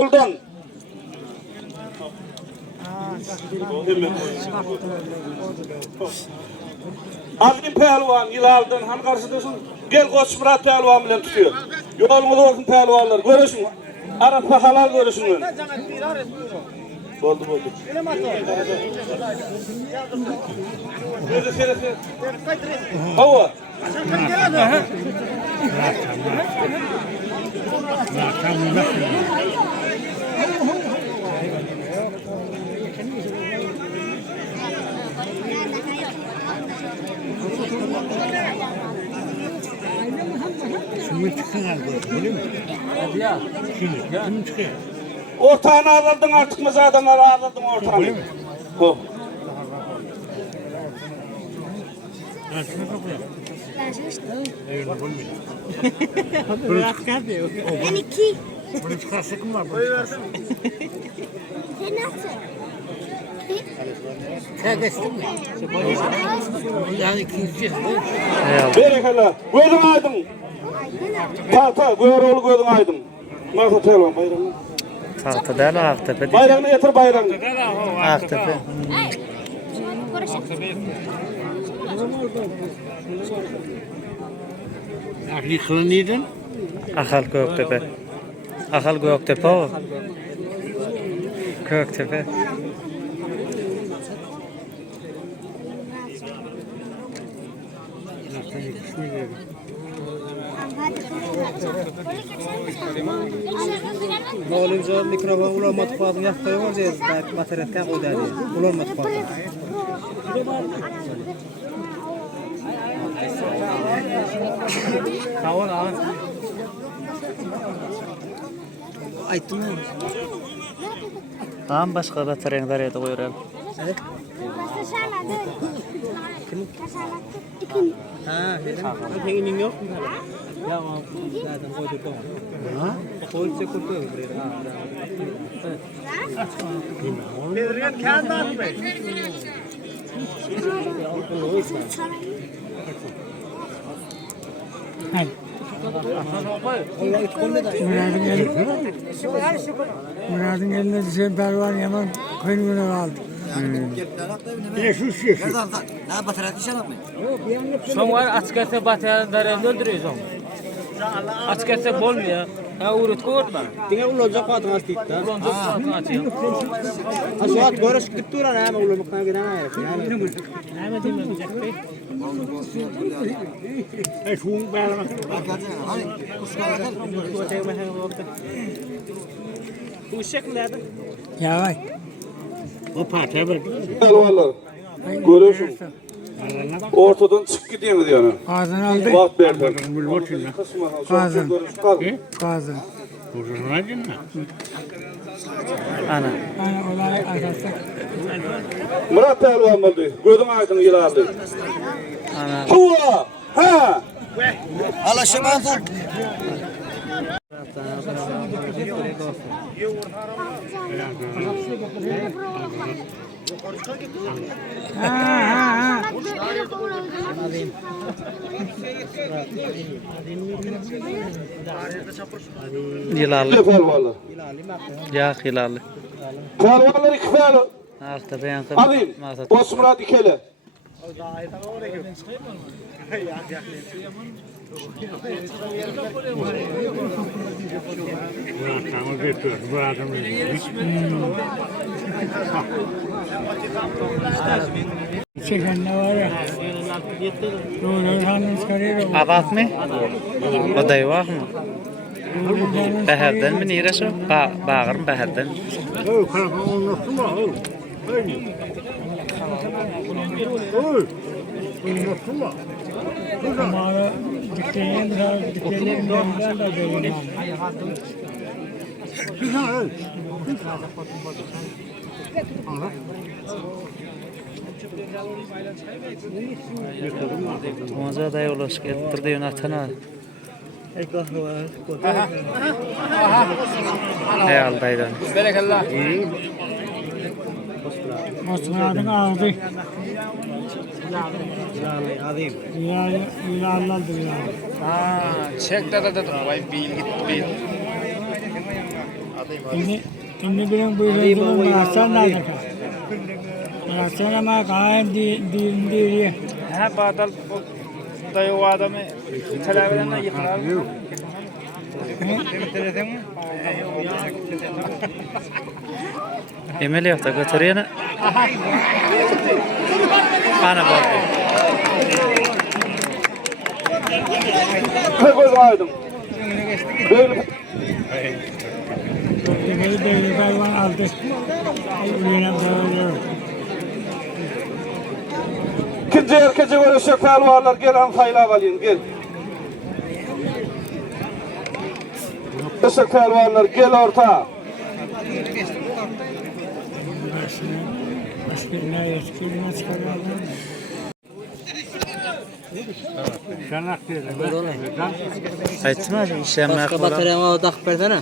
Oğuldan. Azim Pehlivan Yılal'dan han karşıdasın. Gel Koç Murat Pehlivan bilen tutuyor. Yolumuz olsun pehlivanlar. Görüşün. Arap halal görüşün. Oldu. Gözü şerefi. Hava. Şimdi çıkın abi, öyle mi? Hadi ya. Şimdi çıkıyor. Ortağını ağladın artık mı zaten ağladın ortağını. Öyle mi? Bu. Ben şunu kapıyorum. Evet, olmuyor. Ben iki. Bunu çıkarsak mı var? Sen nasıl? Sen geçtin mi? Yani ikinci. Berekala. Gözün aydın. Ta, göğür gözün aydın. Mahmut Pehlivan bayrağını. Tahta değil Aktepe. Bayrağını getir bayrağını. Aktepe. Yıkılan neydin? Akal Göktepe. Akal Göktepe o. Göktepe. Mağlubca mikrofon ulan matbuatını yaptığı var ya, materyalden koydu. Ulan matbuatı. Tamam abi. Aytdım mı? Tamam başka bataryanglar yedi koyuralım. Ha, pengenin yok mu? Ya ama zaten koyduk. Ha? Koyduk buraya. Pedriyen kendi atmayın. Murad'ın eline düşen pervan yaman koyununu aldı. Ne bataryat iş yapmayın. Son var açıkçası bataryaları öldürüyor son. Açıkçası bolmuyor. Ha urut koyma. Dine ulacak patın astı. Ulacak patın atıyor. Aşağı görüş gitti ulan ama ulmaktan giden ayırıp. Hemen demeyecek bey. Şun bağlamak. Bu şekillerde. Yavaş. O parçaya bırak. Pehlivanlar. Görüşün. Ortadan çık gidiyor diyor. Ağzını aldı. Vaat verdi. Ağzın. Ağzın. Burası ne diyorsun? Ana. Ana olay arkadaşlar. Murat Pehlivan oldu. Gözün aydın Yılal'dı. Ana. Hava. Ha. Allah şemansa. Yılallı. Pehlivanlar. Ya Hilallı. Pehlivanlar iki pehlivan. Aktepe yankı. Alayım. Koç Murat ikili. Tamam götür. Bu adamı. Çeken ne var ya? Doğru hanım çıkarıyor. Abat mı? O da yok mu? Beherden mi neyreş o? Bağırım beherden. Oy, karakol olmasın mı? Oy. Oy. Olmasın mı? Mağara dikleyen biraz dikleyen ben de değilim. Güzel. Moza da yolaş getirdi yönetene. Hayaldaydı. Berekallah. Osman'ın ağzı. İlanlardır yani. Ha, çek da vay bil git bil. Ini bilang buyurun merasa nada kan. Merasa nama kain di dia. Ha badal dayı o adamı televizyonda yıkılar. Emeliyata götürüyor. Ana bakıyor. Koy aydın. Böyle Böyle hayvan aldı. Yine böyle. ikinci herkese görüşecek pehlivanlar gel fayla alayım gel. Görüşecek pehlivanlar gel orta. Askırına eskirine çıkarlarlar. Şanak diyelim. Aytma işlem Başka yapmalar. bataryama takıp versene.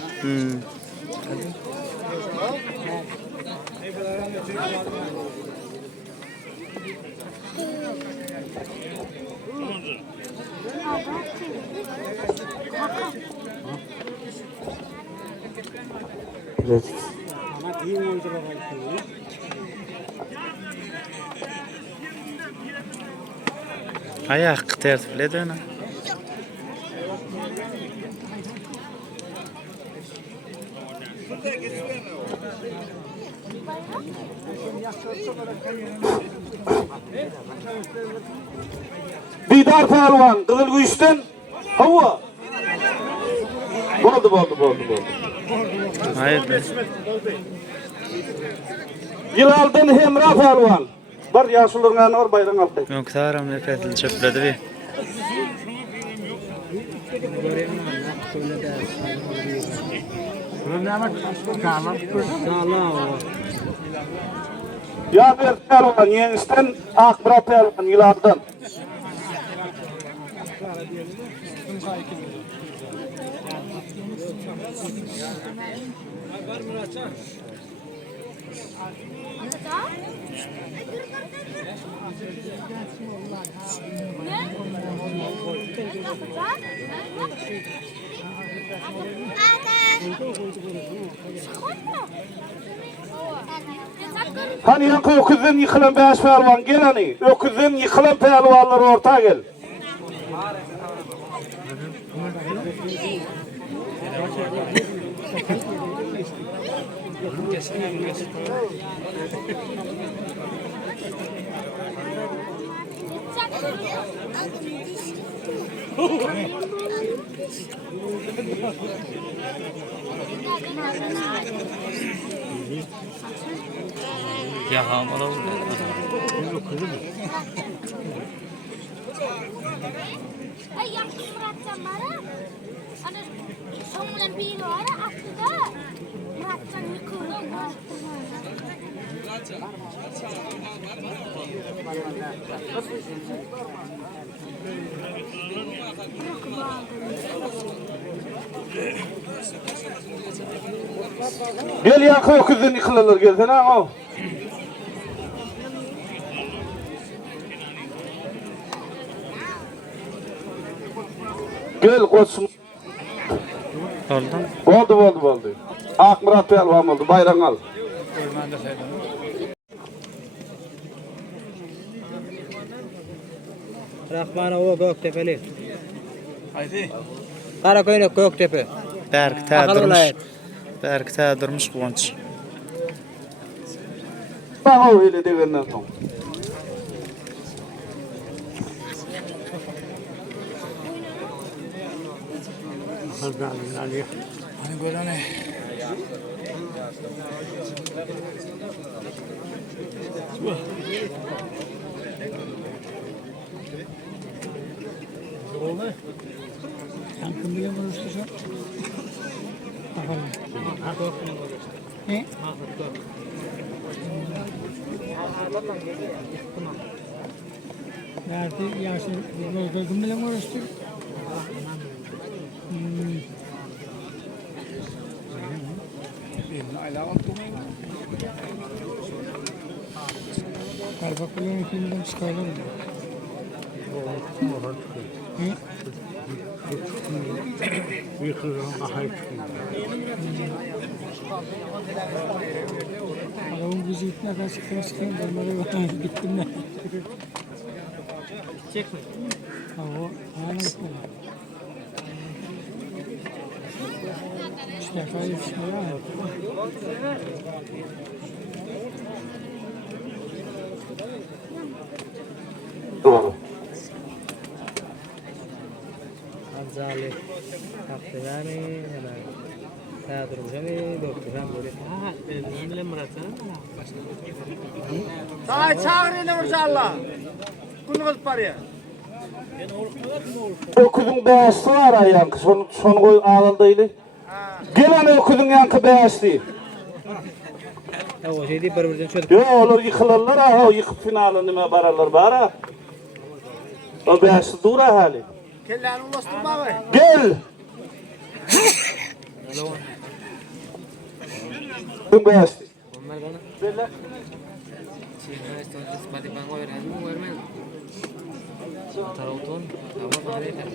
Ayak tertipledi ona. Didar pehlivan Kızıl Güç'ten hava. Oldu. Hayırdır. Yılaldan Hemra pehlivan. Bar yaşılırgan or bayran aldı. Muhtaram nefesil çöpledi bir. Ya bir pehlivan yenisten Akbara pehlivan yılaldan. Hani yankı öküzden yıkılan beş pehlivan gel hani. Öküzden yıkılan pehlivanlar orta gel. Ya hamala oldu. Ay yang meracam mana? Ada somulan biru ada aku dah meracam mikul. Gel yankı öküzden yıkılanlar gel sen ha o. Gel koçum. Oldu. Oldu. Akmurat pehlivan oldu. Bayram al. Rahmana o Göktepe'li. Haydi. Karakoyun Göktepe. Berk tadırmış Kıvanç. Bana o öyle devenden sonra. Hani böyle ne? Yang kembali merus tu sah. Apa? Nanti yang si kembali merus tu. Kalau pakai yang film sekarang. Yıkılın ahayt. Adamın vücuduna karşı kıraşken bunları gittim ben. Çek mi? O aynen öyle. İşte kayıp şey var. Doğru. Anzali. Hafta yani hemen. Teatro yani doktor hem böyle. Ha, ben bile Murat ha. Çağırın inşallah. Kunuz paraya. Öküzün bäşsi var aýanky, şonu goý alandaýly. Gelen öküzün ýanky bäşdi. O şeydi bir-birden çöp. Yo, olar yıkılarlar ha, o yıkıp finala nime bararlar bara. O bäşdi dura hali. Kellerini ulaştırma var. Gel. Bu bäşdi. Onlar bana. Bella. Şimdi esto dispati bango verás muy verme. Tarauton, ama bahane kan.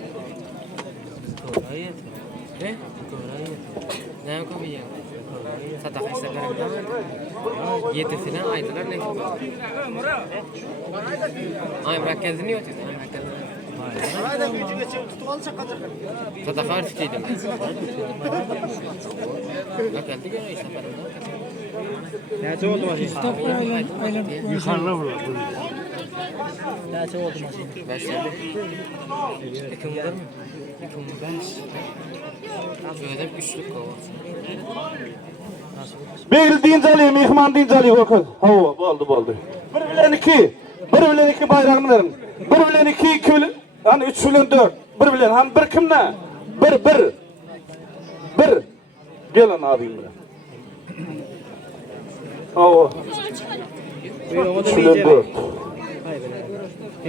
Korayet. Korayet. Ne yapayım? Sadaka isterler. Yetesine aydılar ne? Ay bırak kendini yok. Hayda gücü geçip tutuvalı çakacak. Sadaka artıkıydım. Bak geldi gene işte ne oldu maşin? Yıkarlar mı? Ne oldu maşin? Başladı. İkim var mı? İkim beş. Şöyle güçlük kovası. Beyl dinjali, mehman dinjali öküz. Hawa, boldy. 1 bilen 2. 1 bilen 2 bayrağını verin. 1 bilen 2, 2 bilen, hani 3 bilen 4. 1 bilen, hani 1 kimne? 1. Gelin abim bilen. Hawa. 3 bilen 4.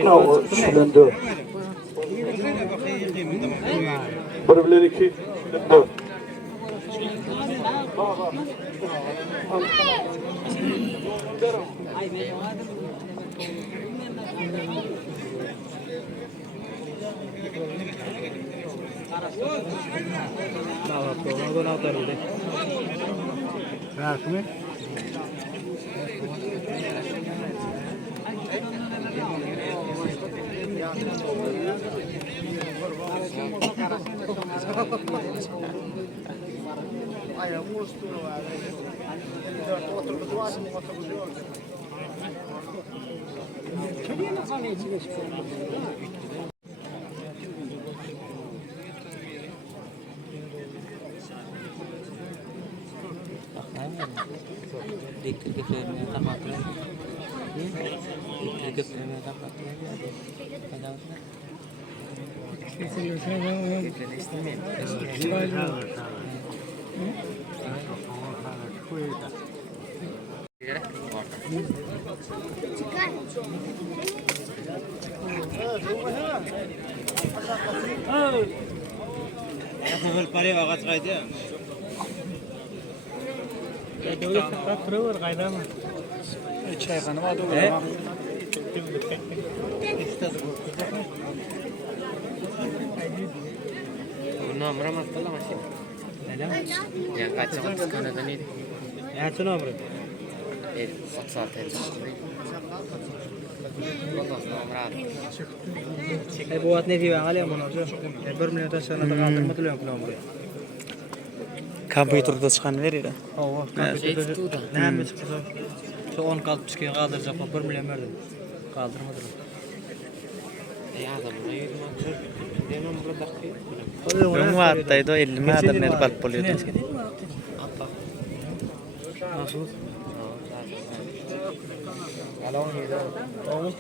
Hawa, 3 bilen 4. 1 bilen 2, 4. Rasmi. Ayağım ulaştırma var. Oturup duasını oturuyor. Dikkat göstermeye takmadılar. Dikkat göstermeye takmadılar. Hıl paraya ağaç kaydı. Devlet traktörü var kayda mı? Çayxana var da. Bunu amramak da maşin. Neden? Ya kaçamak iskana da neydi? Ertuğrul amra. Sat saat bu at ne diyor Ali amına hocam? 1 milyon taşlarına da kaldırma diyorum kulağımı. Kompüterde çıkan verir. Hava. Ne mi çıktı? Şu 10 kalp çıkıyor kaldıracak 1 milyon verdim. Kaldırmadı. Ya adam ne yürüyor? Demem burada bakıyor. Ben vattaydı 50 madan ne kalp oluyordu. Nasıl? Alon yedi. Oğlum.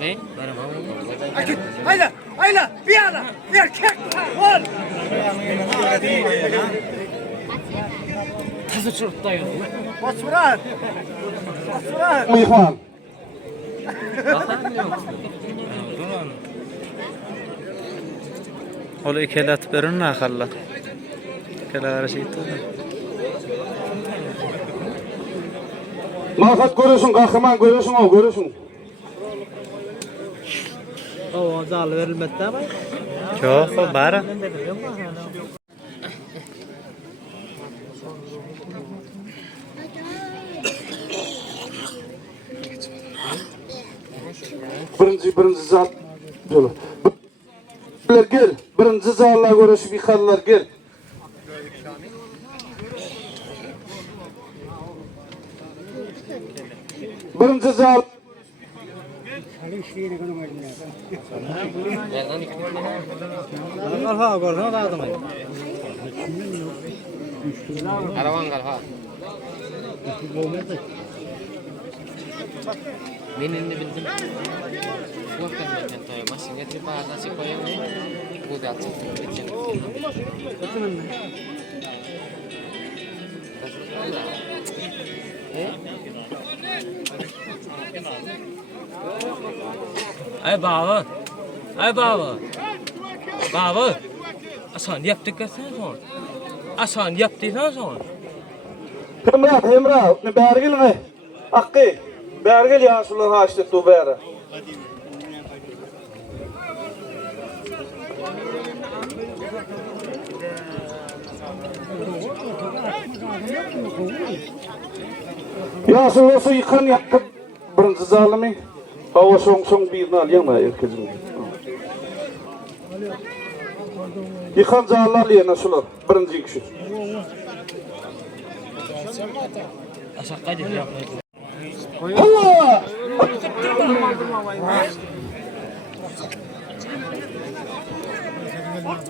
Ne? Akit, hayla, bir yana, bir erkek, ol. Tazı çırptayım. Basmuran. Mehman. Ola ikelat berun na khalla. Kala arashitu. Makat görürsün, kahraman görürsün, o görürsün. O zalı verilmedi ama. Çok bara. Birinci zal. Şöyle. Gel. Birinci zalla görüşüp yıkarlar gel. Birinci zal. Kalfa gördün da adamı. Karavan kalfa. Menini bildim. Bukan macam tu, masih ngerti pak nasi koyang ni. Bukan macam Ay baba. Ay baba. Baba. Asan yaptık sen son. Asan yaptıysan son. Hemra, ne bergil ne? Hakkı. Bergil yaşlılar haşlı tu bera. Yaşlılar su yıkan yakıp birinci zalimi. Hava son birini alıyor mu herkesin? Yıkan zallar alıyor nasıllar? Birinci kişi. Asak kaç yapmayı. Allah!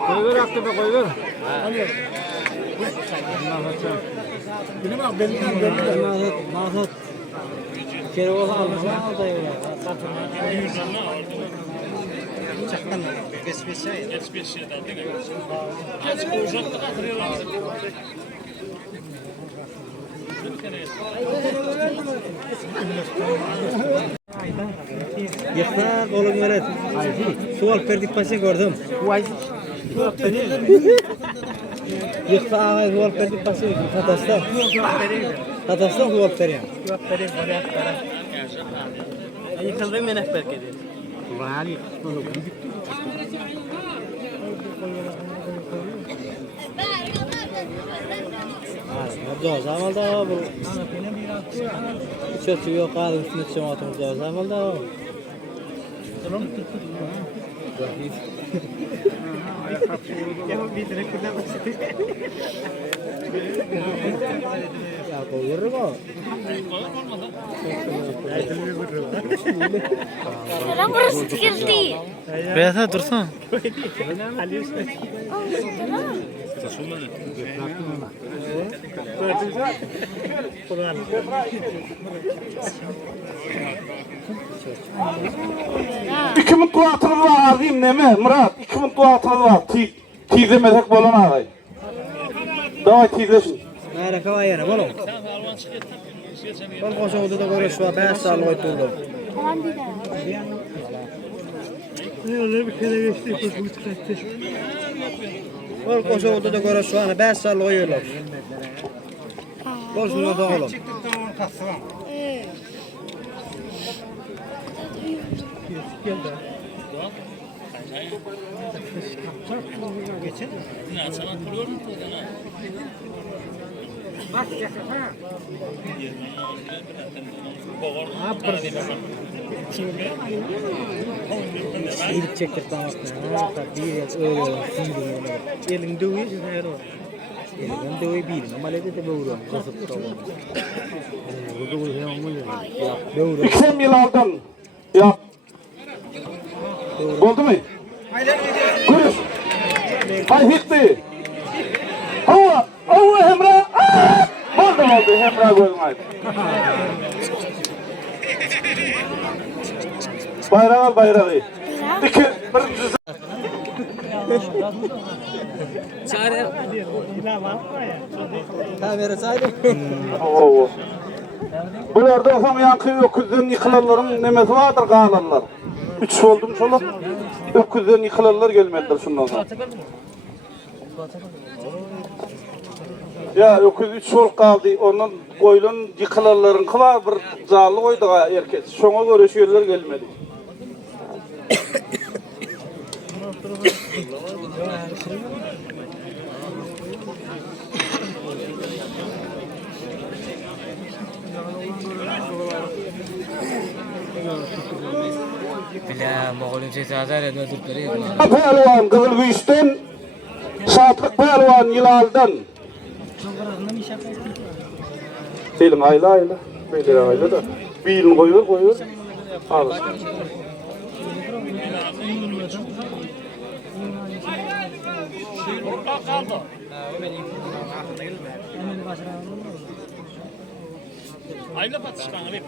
Koyver aklıma koyver. Benim bak benim. Mahmut. Kere o alma da yok. Çaktan. Yıkta kolum velet. Sual perdik pası gördüm. Yıkta ağay sual perdik pası Tatas'ta. Tatas'ta sual periyan. Yıkıldı mı nefber kedi? Vali. Zamalda bu. Çötü yok abi üstüne çıkmadım zamalda. Tamam. Ya koyur mu? Selam burası tıkırdı. Beyaz dursun. İkimin tuatını var diyeyim ne mi? Murat, ikimin tuatını var. Tizemezek bolan ağay. Davay tizleşin. Nere kavay yana bolon. Bol koşu odu da görüşwa 5 saat oyturdu. Tamam dedi. Öyle bir kere geçti. Koşmuş kaçtı. Bol koşu odu da görüşwa 5 saat oyurlar. Bol şunu da oğlum. Geçin. Ne sana kuruyor mu burada? Bak ya. İlk çekirten bakma. Bir yıl öyle elin dövüyor her o. Elin dövüyor bir. Ama lede de böyle kasıp tamam. Bu dövüyor ama ya. Dövüyor. 2 yıl aldın. Ya. Oldu mu? Görüş. Hay hitti. Hava. Hava Hemra. Oldu. Hemra görmez. Bayrağı. İki. Birinci. Çare. Kamera saydı. Oo. Bularda efendim yankı öküzden yıkılarların nemesi vardır kanallar. 3 oldum şola. Öküzden yıkılarlar gelmediler şundan sonra. Ya öküz 3 sol kaldı. Onun koyulun yıkılarların kıva bir zarlı koydu erkek. Şona göre şeyler gelmedi. Bila moğolun sesi azar ya öldürtleri. Pehlivan Kızılgüç'ten, Saatlık Pehlivan Yilal'dan. Selim ayla ayla. Beyler ayla da. Bir yılın koyuyor. Al. Ayla batışkan abi.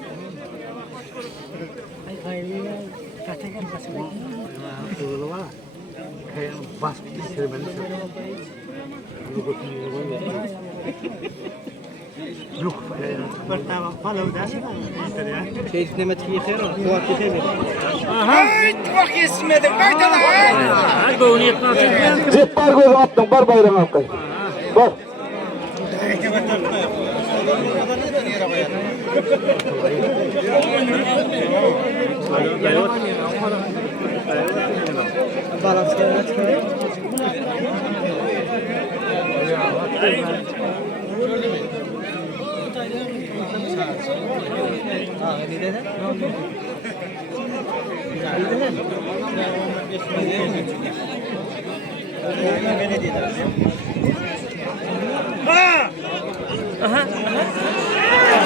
Şey dinlemet ki yeter o. Kuat yeter. Hayt bak yesmedim. Hayt ala hayt. Cep var göz attın, var bayram halkayı. Var. Balans gelmez ki.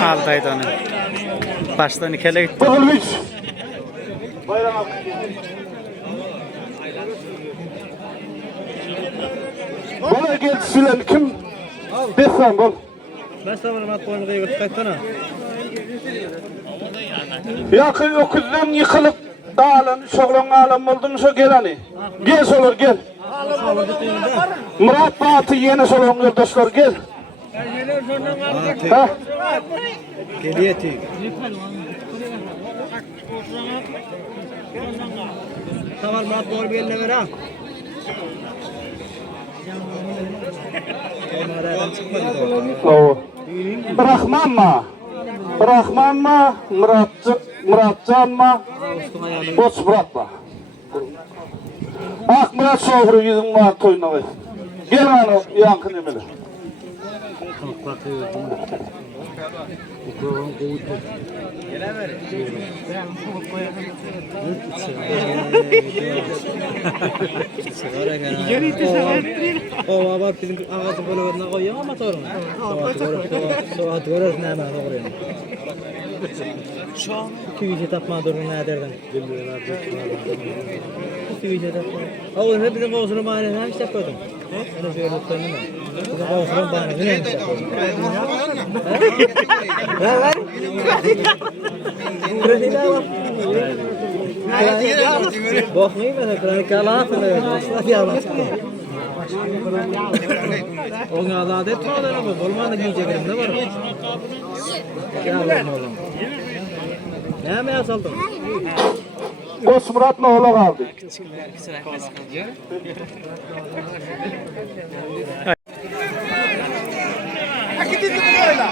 Aldaydı onu. Baştan ikele gitti. Kızılgüç. Bayram halkayı. Bana gelsilen kim? Desem bol. Ben sana mat boynu koyup kaçtana. Yakın öküzden yıkılıp dağılan, şoğlan ağlam oldun şu geleni. Gel solur gel. Murat Batı yeni solun yoldaşlar gel. Ha? Geliye tüy. Tamam Murat boynu bir eline ver ha. Oo. Bırakmam mı? Muratcan mı? Boş bırakma. Ak Murat soğuru yüzün var toyuna ver. Gel anı yankın emeli. O bak bizim ağacı bölümüne koyuyor ama sorun. Soğat görürüz ne hemen oraya. Şu an 200 tapma durun ne derden. Bilmiyorlar. 200 tapma. O bizim kovsulun bahane ne iş yapıyordun? Onu söylüyorsun değil mi? Bizim kovsulun bahane ne iş yapıyordun? Ver. Burası ne var? Bakmayayım ben ekranı kalatın öyle. Nasıl yalan? Ona adet mi olur ama olmadı diyeceklerim ne var? Yalan oğlum. Ne mi asaldın? Boş Murat'la oğlan aldı. Akıtı böyle.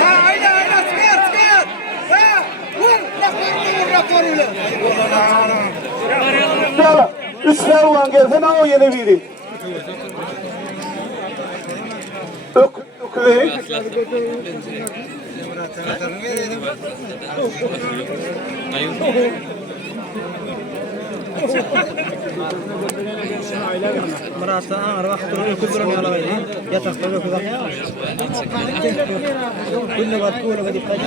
Ha ayla sıkıyor. Ha vur raporunu. Gel. Üçler ulan gelsene o yeni biri. Öküleyi. Murat'tan ağır vakti öküz duramıyor arabayla. Yatakta öküz akıyor. Kullu vat kullu vat dikkat.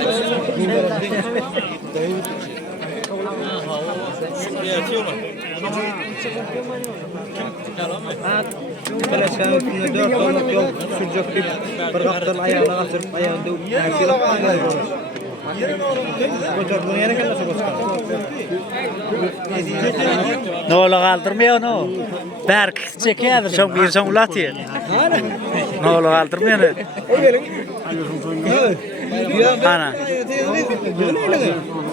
Belaşkan üstünde 4 tonluk yol sürecek bir kaptan ayağına atırıp ayağında erkelip ayağına olur. Koçak bunu yere gelmesi koçak. Ne ola kaldırmıyor no. Berk çekiyor, çok bir son ulatıyor. Ne ola kaldırmıyor ne? Ana.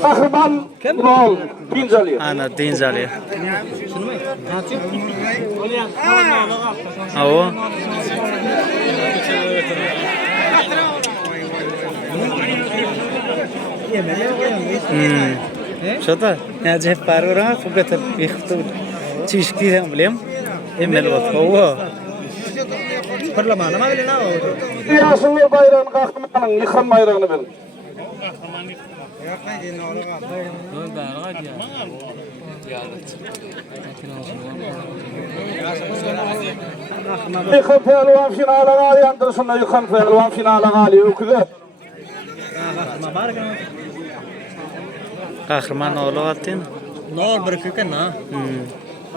Kahraman Nol Dinzali. Ana Dinzali. O. Şurada ne cep var oraya fıkatır yıktı. Çişkiysen bileyim. Emel bot. Parlamanı mı öyle ne Yaşlılar bayrağını kahramanın yıkan bayrağını verin. Yıkan pehlivan finala gali yandırsınlar yıkan pehlivan finala gali öküze. Kahraman oğlu attın. Ne olur bırakırken ha?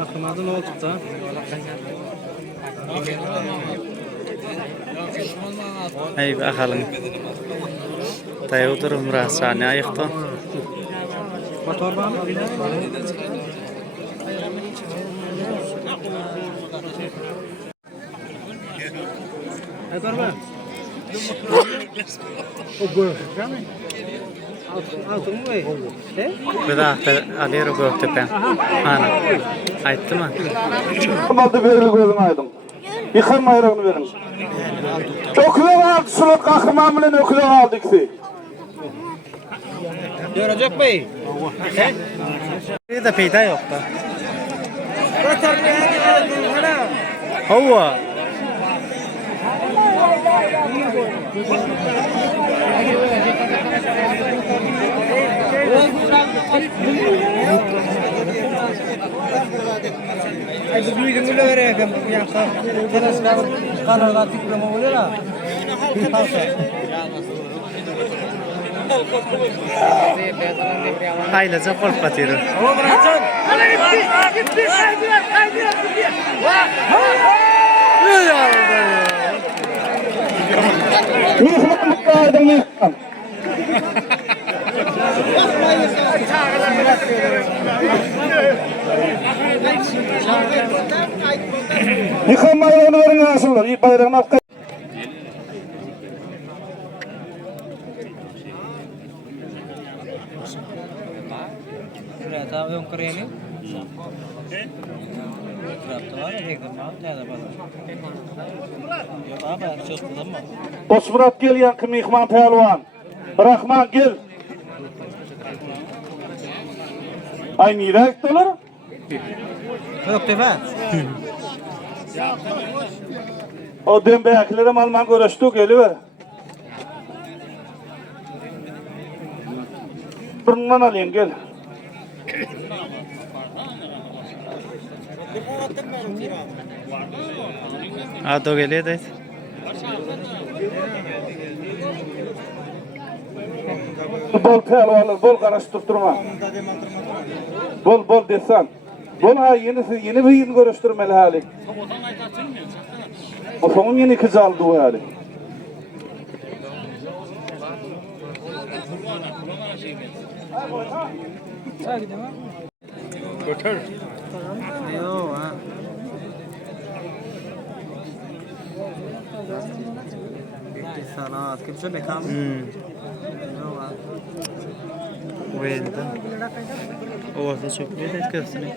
Aklıma ne oldu da? Ay bakalım. Tayudur murasane ayıktı. Motor var mı? Motor var. Altın mı? Bir daha alıyor göktepen. Ana. Ayttı mı? Malda berili gözün aydın. Yıkan bayrağını verin. Öküze kaldı sulut kahraman bilen öküze kaldı ikisi. Görecek bey. Bir de peyda yok da. Hava. Ay büyüdüm öyle vereyim. Yapsa. Teras kanalda tıklama oluyor la. Ailece kork batırır. Mihman aydın yıkan. Yıkan bayrağını verin yaşlılar. Bayrağını al. Kereta yang keren ini. Kereta var ya ekran mal ya da bana. Yok abi çok kullanma. Osmurat gel yankı mihman pehlivan. Rahman gel. Ay nire ektiler? Yok tefa. O dembeyakilere malman görüştü geliver. Burnundan alayım gel. Ato geliyor da. Bol pehlivanlar, bol karıştırıp durma. Bol desen. Bol ha yeni bir yeni görüştürmeli hali. O sonun yeni kız aldı o hali. Yok ha. Sanat kimse bekam. Yok ha. Venda. Orada çok bir de köfteni.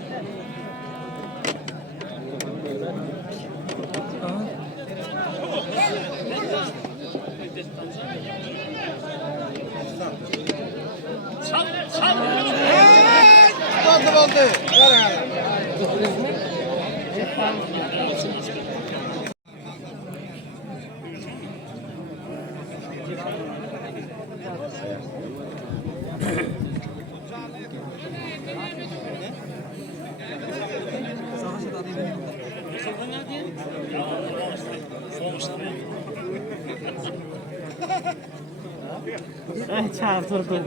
Çarptırdı.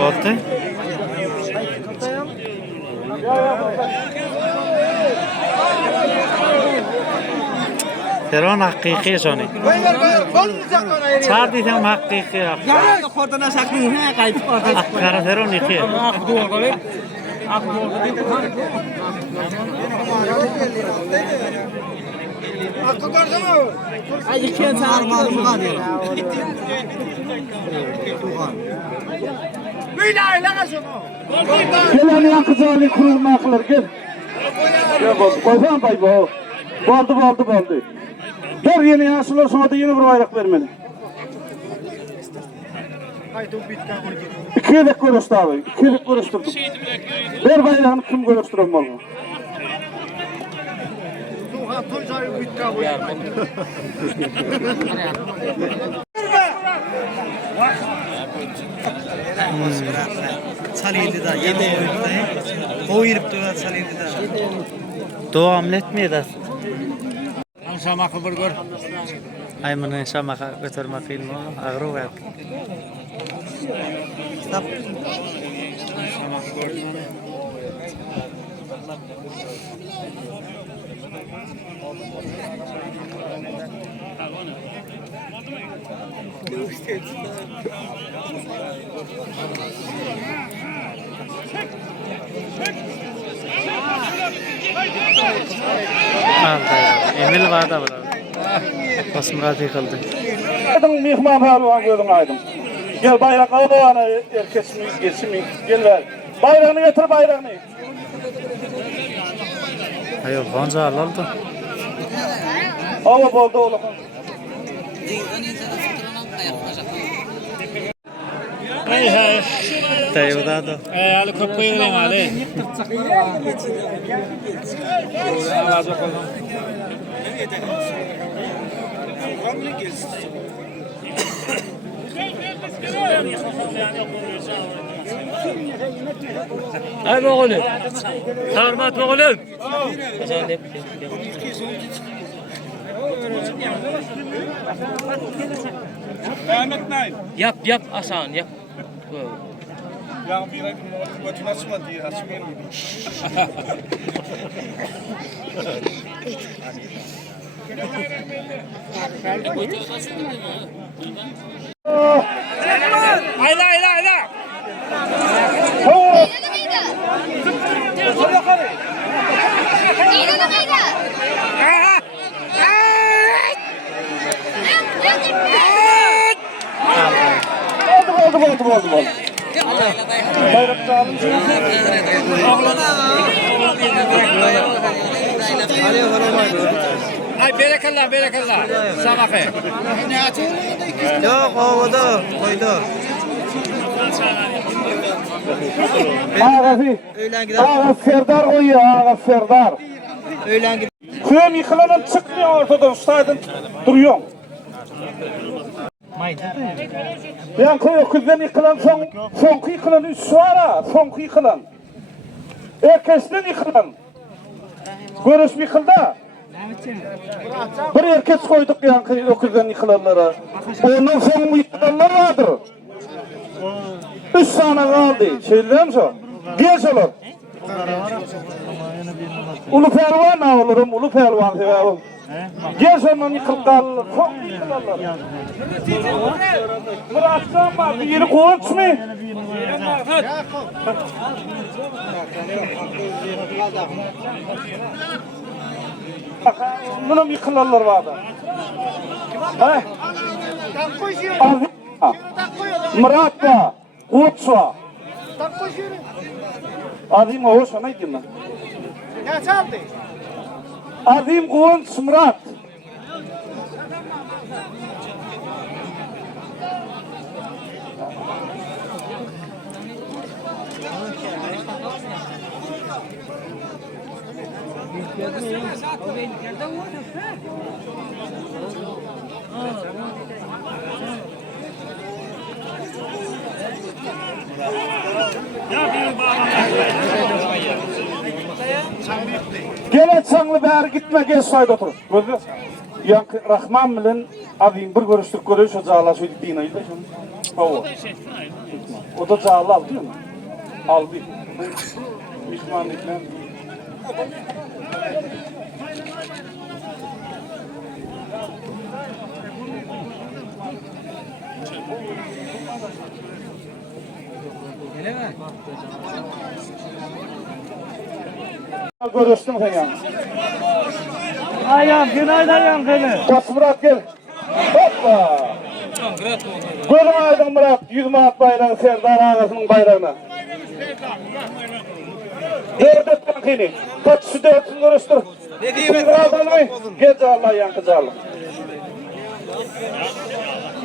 Baktı. Teron hakiki soni. Çağır diyeceğim hakiki. Ya kortana saklı ne kayıp orada. Kara teron iki. Hakkı gördün mü? Ay iki saat mı kalıyor? Böyle aile kaçıyor. Gel hani yankı cahili kurulma akılır gel. Ya bak, koysan dayı bu. Boldu. Gel yeni yaşlılar sonra da yeni bir bayrak vermeli. İkilik görüştü abi. İkilik görüştürdük. Ver bayrağını kim görüştürüm olma. Salıydı da, yedi oyurdu. O yirip duran salıydı da. Doğam etmeydi. Şamakı bir gör. Aymını şamaka götürme filmi ağrı var. Emil vardı burada. Basmurad yıkıldı. Aydın mihman halvan gördün aydın. Gel bayrak al o ana erkesimi geçimi gel ver. Bayrağını getir bayrağını. Hayır, bonca aldı. Hava boldu oğlum. Hey. Tayuda da. Ali kapıyı verin Ali. Ay oğlum. Sarmat oğlum. Yap asan yap. Ya bir ay götün açma diye açmıyorum. Ayla. Oldu. Bayrakta alın. Ay berekallah. Şamakı. Yok ovada koydu. Ağa Serdar koyuyor, ağa Serdar. Öğlen gidiyor. Köyüm yıkılanıp çıkmıyor ortada, ustaydın duruyor. Yani köy öküzden yıkılan, sonku yıkılan, üç suara, sonku yıkılan. Erkesten yıkılan. Görüşüm yıkıldı. Bir erkes koyduk yani öküzden yıkılanlara. Onun sonu yıkılanlar vardır. Üç tane kaldı. Şeyler mi o? Genç olur. Ulu Pelvan ne olurum? Ulu Pelvan severim. Genç ondan yıkılıp kalırlar. Çok yıkılarlar. Murat'tan var. Bir yeri koğunç mu? Bunun yıkılarlar vardı. Murat da. Koğunç var. Azim oğuz sana gidin lan. Ne çaldı? Azim Kuvunç Murat. Gel çanlı beri gitme gel sayda otur. Gözü. Yankı Rahman bilen Azim bir görüştük görüş o cağla şu dinaydı. O da cağla aldı mı? Aldı. Mihmanlıkla. Görüştüm sen yani. Ayağım, günaydın yankını. Bas Murat gel. Hoppa. Gözüm aydın Murat. 100 manat bayrağı Serdar ağasının bayrağına. Dört etken kini. Kaçısı da etsin görüştür. Gece Allah yankıcı Allah.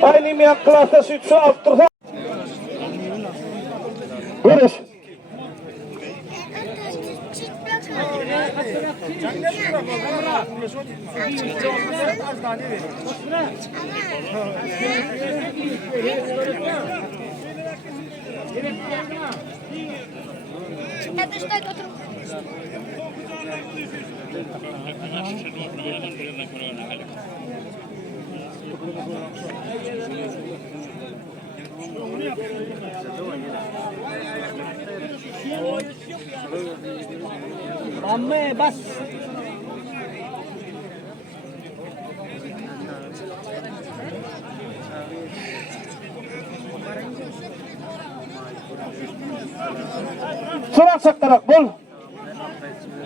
Aynı mi klasta sütü alıp dursa. Görüş. Amme bas. Sıra çaktarak bul.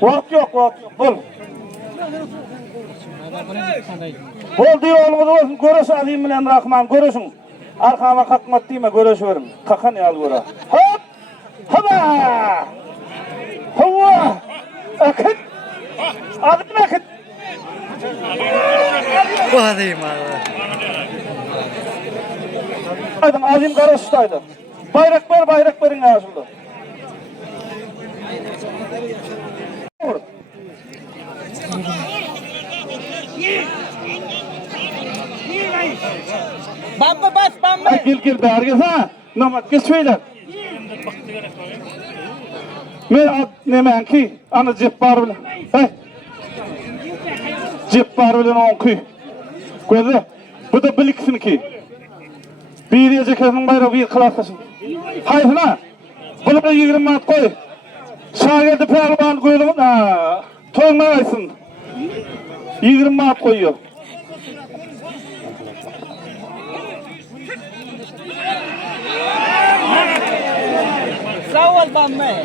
Vakit yok, vakit yok. Bul. Bol diyor oğlum olsun. Görüş alayım bilen Rahman. Görüşün. Arkama kalkmat değil mi? Görüşürüm. Kakan yal bura. Hop! Haba! Hova! Akıt! Adım akıt! Bu adayım abi. Aydın azim karıştaydı. Bayrak verin ağzımda. Bamba bas bamba. Gel be herkes ha. Namat geçmeyler. Men ad nemen ki ana cep var bilen. Hey. Cep var bilen on ki. Gördü. Bu da biliksin ki. Bir yiyeceklerin bayrağı bir klastasın. Hayfına. Bunu da 20 mat koy. Şagirdi pehlivan koydum. Toğuna aysın. 20 mat koyuyor. Sağ ol bamme.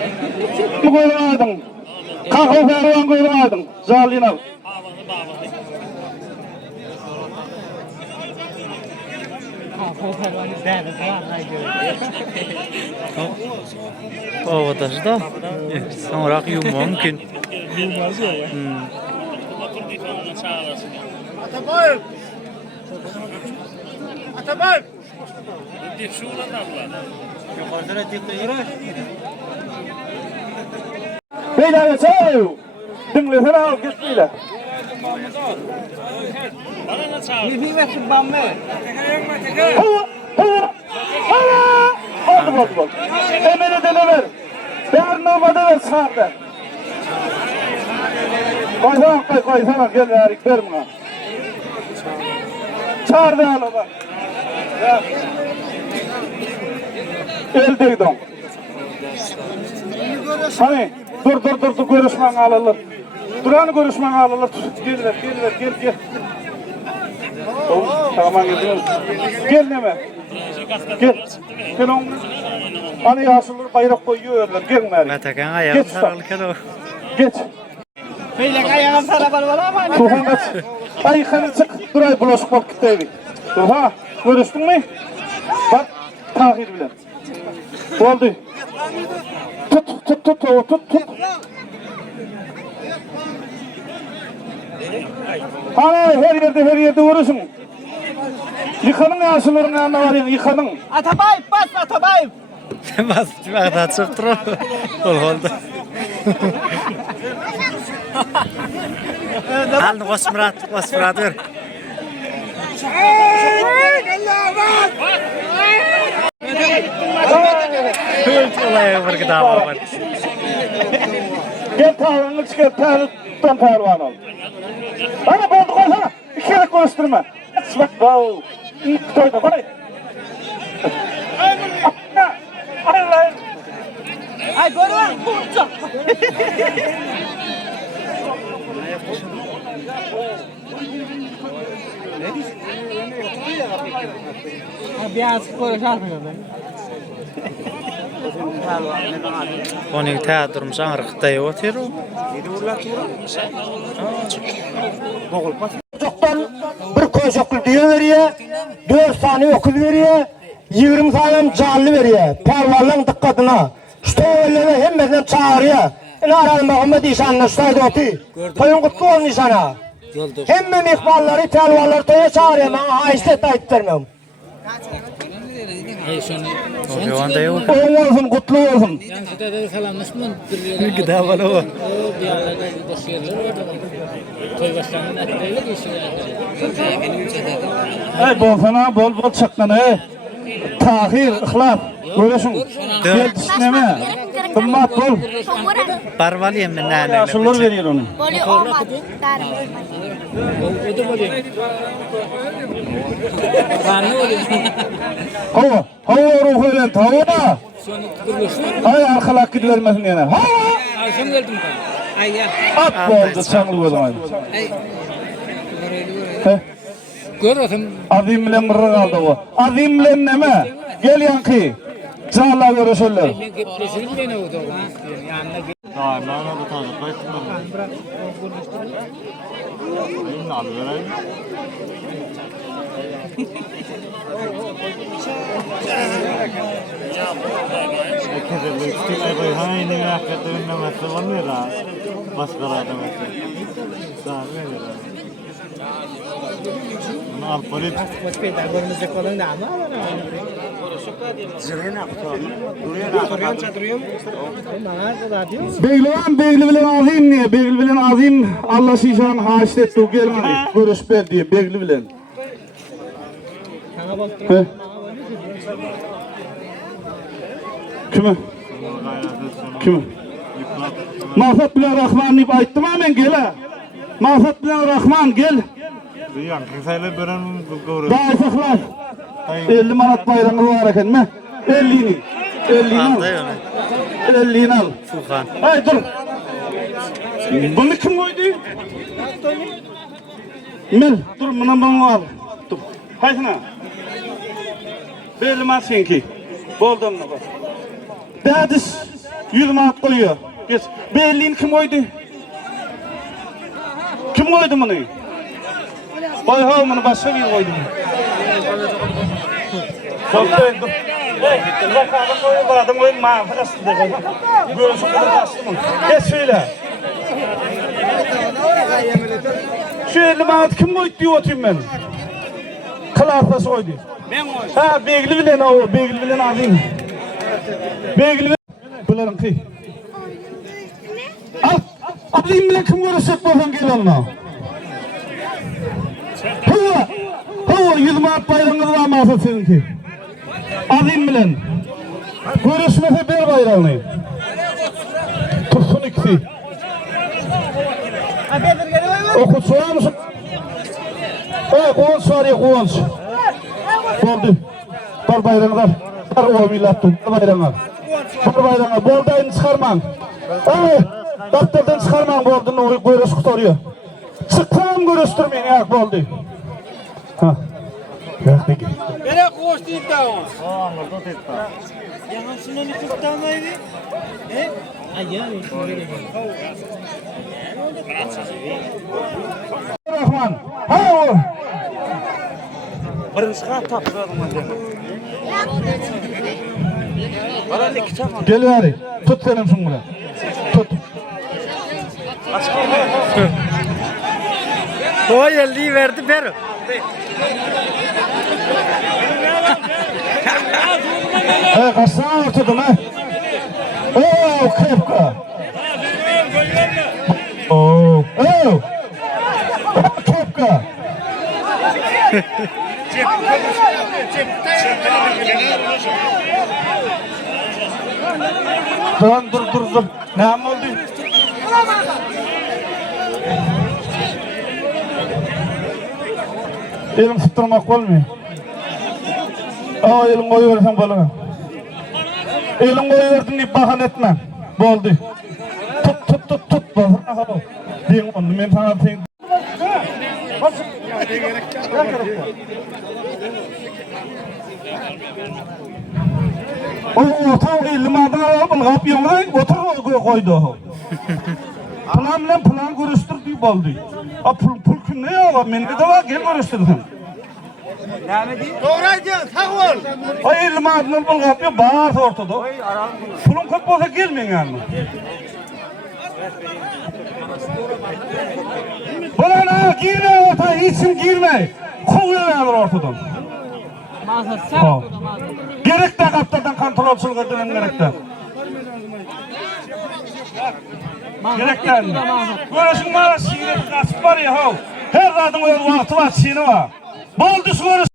Koymaydın. Kalkıp pehlivan koymaydın. Zalin al. O da da. Sonra yum mümkün. Atabayım. Atabayım. Beyler çağır. Dinle al gitmeyle. Yefi versin bamme. Oldu. Emeli de ver. Bernama da ver sağda. Koy sana gel yarik ver bana. Çağır da al bak. Eldeydim. Hani dur görüşmen alırlar. Duranı görüşmen alırlar. Gel. Tamam gidiyoruz. Gel neme. Gel oğlum. Hani yaşlılar bayrak koyuyorlar. Gel meri. Metakan ayağım sarılırken o. Geç. Beylek ayağım sarabal var ama. Tufan kaç. Ay kanı çık. Duray bulaşık bak gitti evi. Tufa görüştün mü? Bak takir bilen. Oldu. Tut. Hani her yerde vurursun. Yıkanın yaşlıların yanına var ya yıkanın. Atabayım bas atabayım. Bas da çıktı o. Oldu. Al Osmurat ver. Olaya bir gıda var. Gel tavanını çıkar, tam pehlivan ol. Ana boldu koysana, iki kere konuşturma. Bak, wow. Toyda, koy. Ay görüyorum kurtça. Biraz konuşalım ben. Onun teatrumsan arıqtay otiru. Çoktan bir koşuklu diye veriyor, 4 tane okul veriyor, 20 tane canlı veriyor. Pervalların dikkatine. İşte öyle hemmeden çağırıyor. Naral Muhammed İşan'ın ustaydı oti. Toyun kutlu olun İşan'a. Hemme mikbalları, telvalları toya çağırıyor. Bana haiştet ayıttırmıyorum. Oğun olsun, kutlu olsun. Gıda var o. Ay bol sana bol çaklanı. Tahir, ıhlaf. Görüşün. Gel düşüneme. Kımmat bol. Parvalıyım ben nane. Yaşlılar veriyor onu. Böyle olmadı. Hava. Hava ruhu öyle. Hava da. Ay arkalak gidivermesin yana. Hava. At boldu çanglı o zaman. Azim bilen mırrı kaldı o. Azim bilen neme? Gel yankı. Çağla görüşürler. Beglevan begli bilen azim niye? Begli bilen azim Allah şişan haşit etti. Gelmedi. Görüş ver diye begli bilen. Kime? Kime? Mahfat bilen Rahman deyip ayttım ama ben gel ha. Mahfat bilen Rahman gel. Daha saklar. 50 manat bayrağını var eken mi? 50'ni. 50'ni al. 50'ni al. Furkan. Hay dur. Bunu kim koydu? Mel. Dur buna bana al. Dur. Hay sana. 50 manat senki. Boldan mı bak. Dadis 100 manat koyuyor. Geç. 50'ni kim koydu? Kim koydu bunu? Koy ha bunu başka bir koydu. Doktor, bakalım koyun baradım koyun mahfı aslında koyun. Görüşü kadar aslında. Geç şöyle. Şu 50 manat kim koydu diye oturayım ben. Kılafası koydu. Ben koydum. Ha begli bilen o, begli bilen alayım. Begli bilen. Bularım ki. Al, alayım bilen kim görüşecek bakalım gel onunla. Hava 100 manat bayrağınız var mı seninki? Alayım bilen. Görüşmese bir bayrağını. Tutsun ikisi. Okut sorar mısın? Koğunç var ya koğunç. Oldu. Bar bayrağınlar. Bar o millattı. Bar bayrağınlar. Bar bayrağınlar. Boldayını çıkarman. Daftardan çıkarman boldunu görüş kuturuyor. Çıktan görüştürmeyin ya boldu. Ha. Peki. Bere koş değil de o. Anladım dedi. Yanım şunun kurtarmaydı. Rahman. Ha. Barışqa tapşırdım ben. Gel bari. Tut senin şunu. Tut. O 50'yi verdi ver. Kaçsana ortadan ha. Kepka. Kepka. Dur. Ne oldu? Elim tutturmak olmuyor. Elim koyuversen balına. Elim koyuverdin deyip bakan etme. Boldu. Tut. Diyeyim onu ben sana diyeyim. Tam 50 manatını alalım. Kapıyorum lan. Otur koydu. Plan görüştür deyip oldu. Pul kim ne ya? Mende de var gel görüştürdüm. Doğru diyorsun, sağ ol. Ay 50 manatını bul kapıyor bağır ortada. Pulun köp olsa gelmeyin yani. Bulana girme orta, hiçim girme. Kovuyorlar ortadan. Gerek de kaptadan kontrolsüz gördüğün gerekten. Gerekten. Görüşün var, sinet kasıp var ya hav. Her radın öyle vakti var, sini var. Boldu görüş.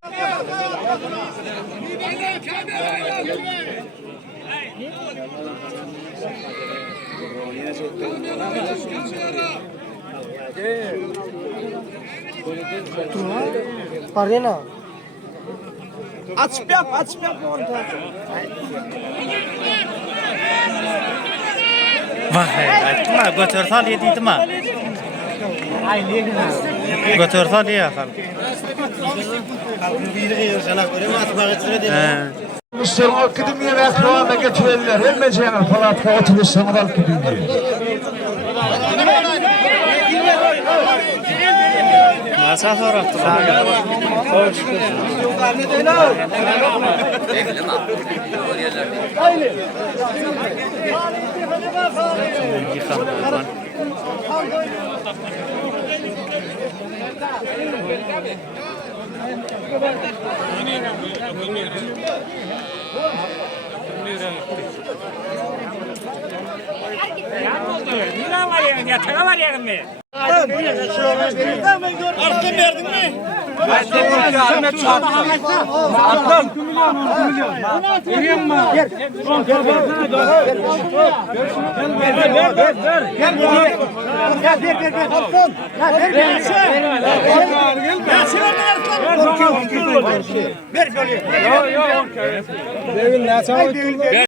Pardon. Açıp yap orada. Vay, aytma götür sal yediydim ha. Götür sal ya hal. Müslüman akademiye ve akroana getirirler. Hem mecenen falatka otobüs sanal akademiye. Nasıl soraktı lan? Artık verdin mi? Ver.